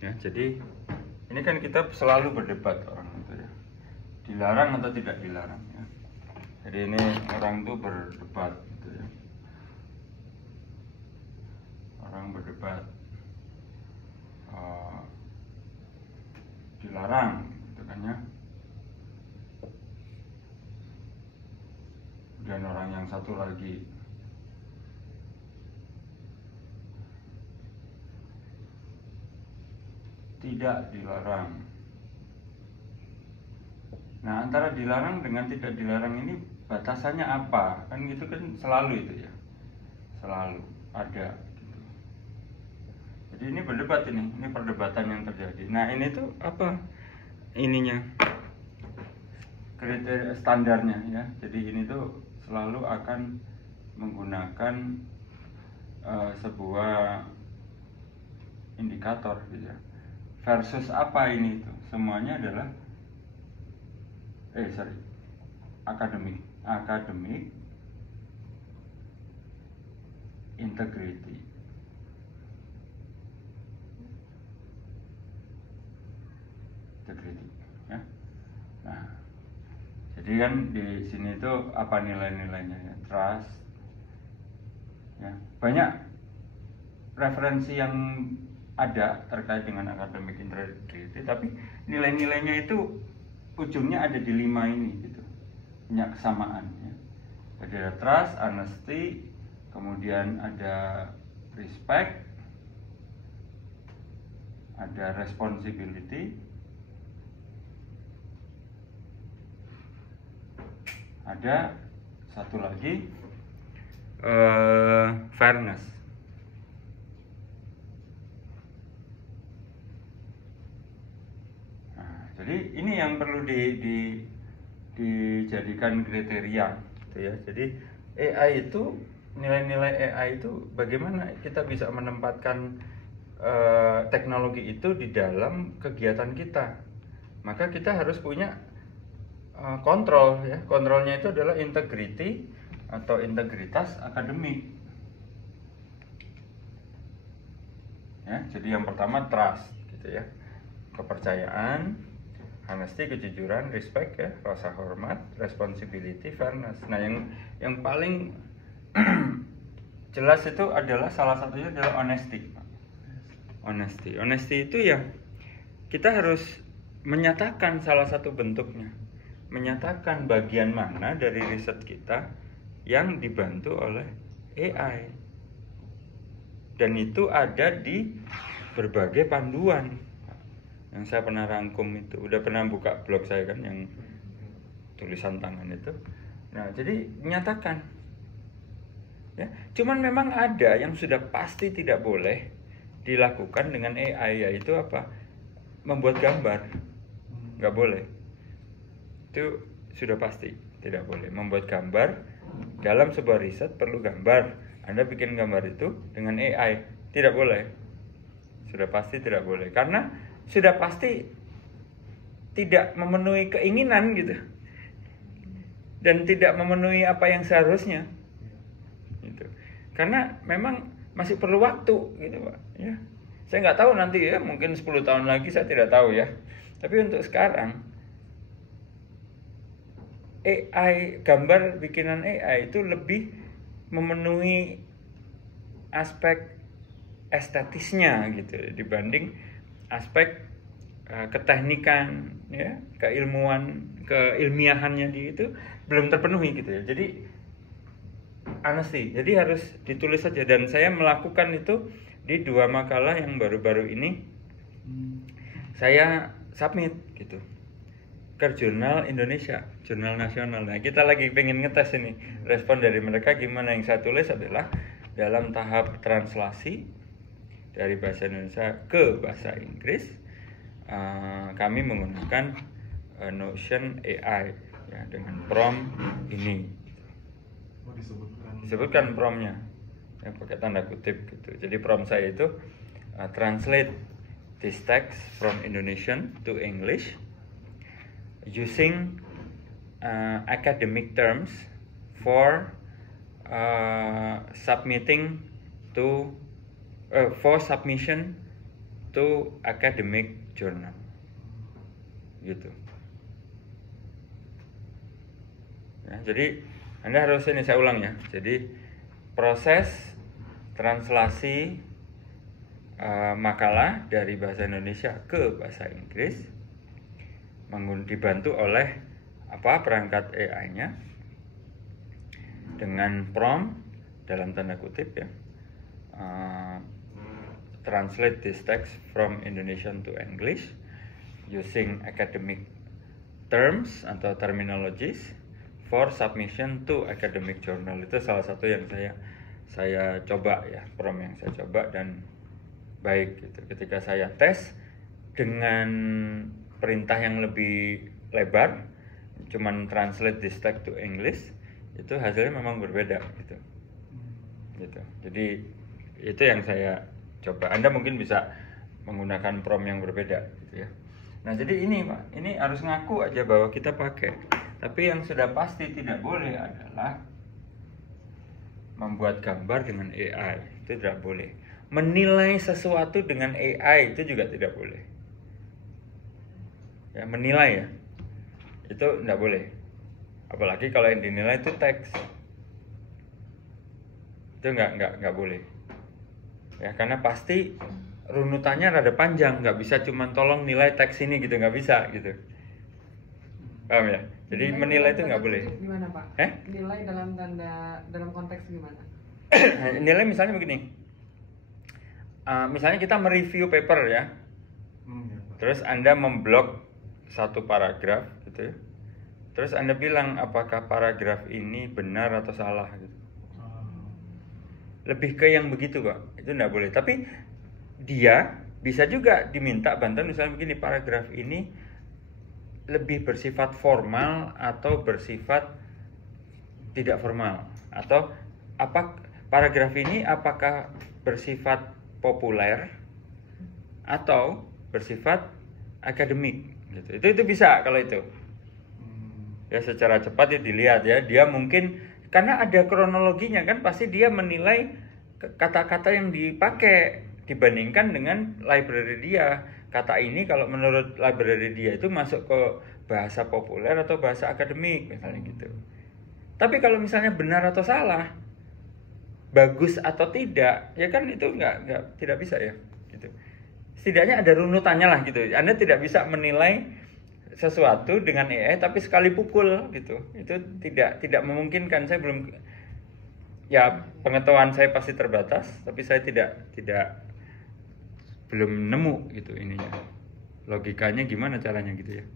Ya, jadi ini kan kita selalu berdebat orang itu ya, dilarang atau tidak dilarang ya. Jadi ini orang tuh berdebat gitu ya. Orang berdebat dilarang gitu kan ya. Dan orang yang satu lagi tidak dilarang. Nah, antara dilarang dengan tidak dilarang ini batasannya apa? Kan gitu kan selalu itu ya. Selalu ada gitu. Jadi ini berdebat ini perdebatan yang terjadi. Nah, ini tuh apa ininya? Kriteria standarnya ya. Jadi ini tuh selalu akan menggunakan sebuah indikator gitu ya. Versus apa ini tuh? Semuanya adalah academic integrity. Ya. Nah, jadi kan di sini tuh apa nilai-nilainya ya? Trust. Ya, banyak referensi yang ada terkait dengan academic integrity, tapi nilai-nilainya itu ujungnya ada di 5 ini gitu, punya kesamaan ya. Jadi ada trust, honesty, kemudian ada respect, ada responsibility, ada satu lagi fairness. Nah, jadi ini yang perlu dijadikan kriteria gitu ya. Jadi AI itu, nilai-nilai AI itu bagaimana kita bisa menempatkan teknologi itu di dalam kegiatan kita. Maka kita harus punya kontrol ya. Kontrolnya itu adalah integrity atau integritas akademik. Ya, jadi yang pertama trust gitu ya. Kepercayaan, honesty, kejujuran, respect ya, rasa hormat, responsibility, fairness. Nah, yang paling jelas itu adalah salah satunya adalah honesty. Honesty itu ya kita harus menyatakan salah satu bentuknya, menyatakan bagian mana dari riset kita yang dibantu oleh AI, dan itu ada di berbagai panduan yang saya pernah rangkum itu. Udah pernah buka blog saya kan yang tulisan tangan itu. Nah, jadi menyatakan ya, cuman memang ada yang sudah pasti tidak boleh dilakukan dengan AI, yaitu apa? Membuat gambar. Nggak boleh. Itu sudah pasti tidak boleh. Membuat gambar dalam sebuah riset perlu gambar. Anda bikin gambar itu dengan AI, tidak boleh. Sudah pasti tidak boleh, karena sudah pasti tidak memenuhi keinginan gitu, dan tidak memenuhi apa yang seharusnya gitu. Karena memang masih perlu waktu gitu Pak ya. Saya nggak tahu nanti ya, mungkin 10 tahun lagi, saya tidak tahu ya. Tapi untuk sekarang AI, gambar bikinan AI itu lebih memenuhi aspek estetisnya gitu dibanding aspek keteknikan ya, keilmiahannya itu belum terpenuhi gitu ya. Jadi honesty, jadi harus ditulis saja. Dan saya melakukan itu di 2 makalah yang baru-baru ini saya submit gitu ke jurnal Indonesia, jurnal nasional. Nah, kita lagi pengen ngetes ini respon dari mereka gimana. Yang saya tulis adalah dalam tahap translasi dari bahasa Indonesia ke bahasa Inggris. Kami menggunakan Notion AI ya, dengan prompt ini. Disebutkan promptnya ya, pakai tanda kutip gitu. Jadi prompt saya itu translate this text from Indonesian to English using academic terms for submission to academic journal gitu ya. Jadi Anda harus, ini saya ulang ya, jadi proses translasi makalah dari bahasa Indonesia ke bahasa Inggris dibantu oleh perangkat AI-nya dengan prompt dalam tanda kutip ya, translate this text from Indonesian to English using academic terms atau terminologies for submission to academic journal. Itu salah satu yang saya coba ya, prompt yang saya coba dan baik gitu. Ketika saya tes dengan perintah yang lebih lebar, cuman translate this text to English, itu hasilnya memang berbeda gitu. Jadi itu yang saya coba. Anda mungkin bisa menggunakan prompt yang berbeda gitu ya. Nah, jadi ini Pak, ini harus ngaku aja bahwa kita pakai. Tapi yang sudah pasti tidak boleh adalah membuat gambar dengan AI. Itu tidak boleh. Menilai sesuatu dengan AI itu juga tidak boleh. Ya, menilai ya. Itu tidak boleh. Apalagi kalau yang dinilai itu teks. Itu nggak boleh. Ya, karena pasti runutannya rada panjang, nggak bisa cuma tolong nilai teks ini gitu, nggak bisa gitu. Paham ya? Jadi menilai itu nggak boleh. Gimana Pak? Nilai dalam konteks gimana? Nilai misalnya begini. Misalnya kita mereview paper ya. Terus Anda memblok satu paragraf gitu ya. Terus Anda bilang apakah paragraf ini benar atau salah gitu. Lebih ke yang begitu Pak. Itu nggak boleh. Tapi dia bisa juga diminta bantuan, misalnya begini, paragraf ini lebih bersifat formal atau bersifat tidak formal, atau paragraf ini apakah bersifat populer atau bersifat akademik gitu. Itu bisa kalau itu ya, secara cepat ya dilihat ya, dia mungkin karena ada kronologinya kan, pasti dia menilai kata-kata yang dipakai dibandingkan dengan library dia. Kata ini kalau menurut library dia itu masuk ke bahasa populer atau bahasa akademik misalnya gitu. Tapi kalau misalnya benar atau salah, bagus atau tidak, ya kan itu tidak bisa ya gitu. Setidaknya ada runutannya lah gitu. Anda tidak bisa menilai sesuatu dengan AI tapi sekali pukul gitu. Itu tidak memungkinkan. Saya belum, ya pengetahuan saya pasti terbatas, tapi saya belum nemu gitu ininya. Logikanya gimana caranya gitu ya.